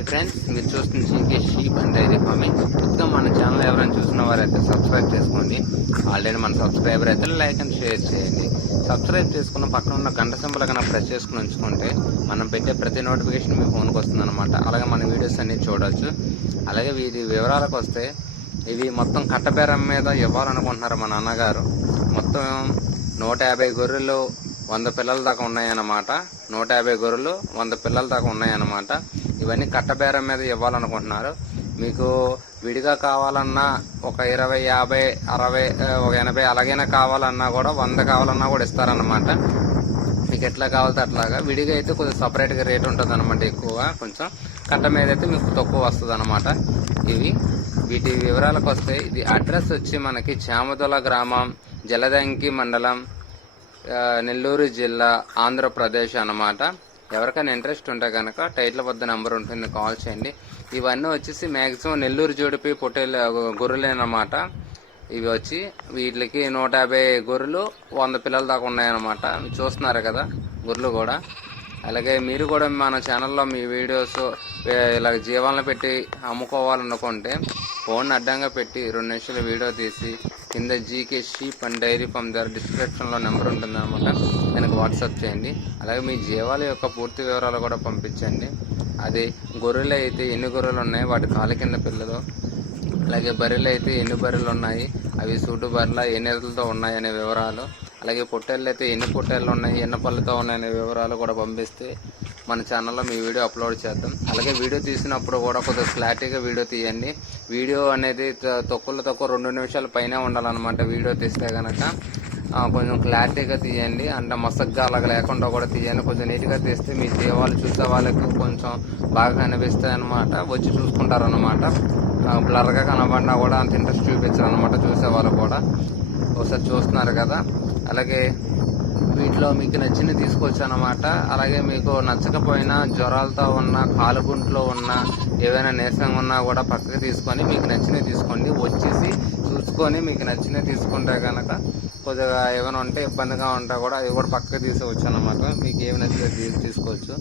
Hi friends, మీరు చూస్తున్న GK sheep and dairy farming. కొత్తగా మన ఛానల్ ఎవరైనా చూసిన వారైతే సబ్స్క్రైబ్ చేసుకోండి. ఆల్రెడీ మన సబ్స్క్రైబర్ అయితే లైక్ అండ్ షేర్ చేయండి. సబ్స్క్రైబ్ చేసుకున్న పక్కన ఉన్న గంట సింబల్ కన్నా ప్రెస్ చేసుకుని ఉంచుకుంటే మనం పెట్టే ప్రతి నోటిఫికేషన్ మీ ఫోన్కి వస్తుంది అనమాట. అలాగే మన వీడియోస్ అన్ని చూడవచ్చు. అలాగే వీరి వివరాలకు వస్తే, ఇవి మొత్తం కట్టబేరం మీద ఇవ్వాలనుకుంటున్నారు మా నాన్నగారు. మొత్తం 150 గొర్రెలు 100 పిల్లల దాకా ఉన్నాయన్నమాట. 150 గొర్రెలు 100 పిల్లల దాకా ఉన్నాయన్నమాట. ఇవన్నీ కట్టబేరం మీద ఇవ్వాలనుకుంటున్నారు. మీకు విడిగా కావాలన్నా ఒక 20, 50, 60, 80 అలాగైనా కావాలన్నా కూడా 100 కావాలన్నా కూడా ఇస్తారన్నమాట. మీకు ఎట్లా కావాలితే అట్లాగా. విడిగా అయితే కొంచెం సపరేట్గా రేట్ ఉంటుంది అనమాట, ఎక్కువ. కొంచెం కట్ట మీద అయితే మీకు తక్కువ వస్తుంది అనమాట. వీటి వివరాలకు వస్తే, ఇది అడ్రస్ వచ్చి మనకి చామదొల గ్రామం, జలదంకి మండలం, నెల్లూరు జిల్లా, ఆంధ్రప్రదేశ్ అన్నమాట. ఎవరికైనా ఇంట్రెస్ట్ ఉంటే కనుక టైటిల్ వద్ద నెంబర్ ఉంటుంది, కాల్ చేయండి. ఇవన్నీ వచ్చేసి మ్యాక్సిమం నెల్లూరు జోడిపి పొట్టేలు గొర్రెలేనమాట. ఇవి వచ్చి వీటికి 150 గొర్రెలు 100 పిల్లల దాకా ఉన్నాయన్నమాట. చూస్తున్నారు కదా గొర్రెలు కూడా. అలాగే మీరు కూడా మన ఛానల్లో మీ వీడియోస్ ఇలా జీవాలను పెట్టి అమ్ముకోవాలనుకుంటే ఫోన్ అడ్డంగా పెట్టి 2 నిమిషాలు వీడియో తీసి కింద GK sheep and dairy farm ద్వారా డిస్క్రిప్షన్లో నెంబర్ ఉంటుందన్నమాట, దానికి వాట్సాప్ చేయండి. అలాగే మీ జీవాల యొక్క పూర్తి వివరాలు కూడా పంపించండి. అది గొర్రెలు అయితే ఎన్ని గొర్రెలు ఉన్నాయి, వాటి కాళ్ళ కింద పిల్లలు, అలాగే బర్రెలు అయితే ఎన్ని బర్రెలు ఉన్నాయి, అవి సూటు బర్రెల ఎన్ని ఎదులతో ఉన్నాయి అనే వివరాలు, అలాగే పొట్టేళ్ళు అయితే ఎన్ని పొట్టేళ్ళు ఉన్నాయి, ఎన్ని పళ్ళతో ఉన్నాయనే వివరాలు కూడా పంపిస్తే మన ఛానల్లో మీ వీడియో అప్లోడ్ చేద్దాం. అలాగే వీడియో తీసినప్పుడు కూడా కొద్దిగా క్లారిటీగా వీడియో తీయండి. వీడియో అనేది తక్కువ 2 నిమిషాల పైనే ఉండాలన్నమాట. వీడియో తీస్తే కనుక కొంచెం క్లారిటీగా తీయండి. అంటే మసగ్గా అలాగ లేకుండా కూడా తీయండి. కొంచెం నీట్గా తీస్తే మీ జీవాలు చూసే వాళ్ళకి కొంచెం బాగా కనిపిస్తాయి అన్నమాట. వచ్చి చూసుకుంటారన్నమాట. బ్లర్గా కనబడినా కూడా అంత ఇంట్రెస్ట్ చూపించారు అనమాట చూసే వాళ్ళు కూడా. ఒకసారి చూస్తున్నారు కదా. అలాగే వీటిలో మీకు నచ్చిన తీసుకోవచ్చు అనమాట. అలాగే మీకు నచ్చకపోయినా, జ్వరాలతో ఉన్నా, కాలుగుంట్లో ఉన్నా, ఏవైనా నీరసంగా ఉన్నా కూడా పక్కకి తీసుకొని మీకు నచ్చినవి తీసుకోండి. వచ్చేసి చూసుకొని మీకు నచ్చినవి తీసుకుంటే కనుక కొద్దిగా ఏమైనా ఉంటే ఇబ్బందిగా ఉంటే కూడా అవి కూడా పక్కకి తీసుకోవచ్చు అనమాట. మీకు ఏమి నచ్చితే తీసుకోవచ్చు.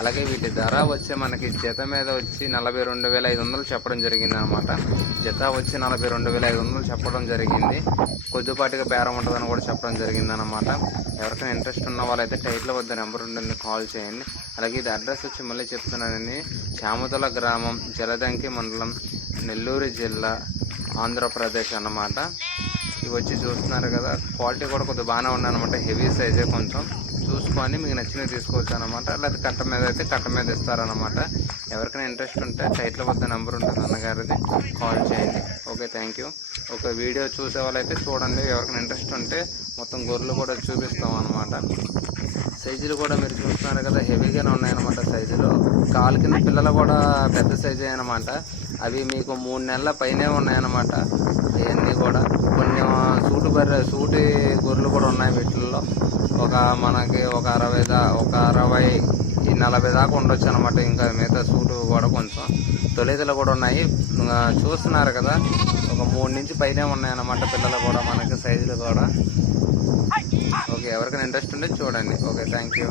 అలాగే వీటి ధర వచ్చి మనకి జత మీద వచ్చి 42,500 చెప్పడం జరిగింది అనమాట. జత వచ్చి 42,500 చెప్పడం జరిగింది. కొద్దిపాటిగా బేరం ఉంటుందని కూడా చెప్పడం జరిగింది అనమాట. ఎవరికైనా ఇంట్రెస్ట్ ఉన్న వాళ్ళైతే టైటిల్ వద్ద నెంబర్ ఉంటుంది, కాల్ చేయండి. అలాగే ఇది అడ్రస్ వచ్చి మళ్ళీ చెప్తున్నానని, చామదొల గ్రామం, జలదంకి మండలం, నెల్లూరు జిల్లా, ఆంధ్రప్రదేశ్ అన్నమాట. ఇవి వచ్చి చూస్తున్నారు కదా. క్వాలిటీ కూడా కొద్దిగా బాగానే ఉన్నాయన్నమాట. హెవీ సైజే. కొంచెం చూసుకొని మీకు నచ్చినవి తీసుకోవచ్చు అనమాట. లేదా కట్ట మీద అయితే కట్ట మీద ఇస్తారనమాట. ఎవరికైనా ఇంట్రెస్ట్ ఉంటే టైటిల్ వద్ద నెంబర్ ఉంటుంది అన్నగారిది, కాల్ చేయండి. Okay, thank you. ఒక వీడియో చూసే వాళ్ళైతే చూడండి. ఎవరికైనా ఇంట్రెస్ట్ ఉంటే మొత్తం గొర్రెలు కూడా చూపిస్తాం అనమాట. సైజులు కూడా మీరు చూస్తున్నారు కదా, హెవీగానే ఉన్నాయన్నమాట సైజులు. కాలు కింద పిల్లలు కూడా పెద్ద సైజు అనమాట. అవి మీకు 3 నెలల పైనే ఉన్నాయన్నమాట. ఇవన్నీ కూడా కొన్ని సూటి గొర్రెలు కూడా ఉన్నాయి వీటిల్లో. మనకి ఒక 60, 40 దాకా ఉండొచ్చు అనమాట. ఇంకా మిగతా సూటు కూడా కొంచెం తొలిదలు కూడా ఉన్నాయి. చూస్తున్నారు కదా, ఒక 3 నుంచి పైనే ఉన్నాయన్నమాట పిల్లలు కూడా, మనకి సైజులు కూడా. ఓకే, ఎవరికైనా ఇంట్రెస్ట్ ఉంటే చూడండి. Okay, thank you.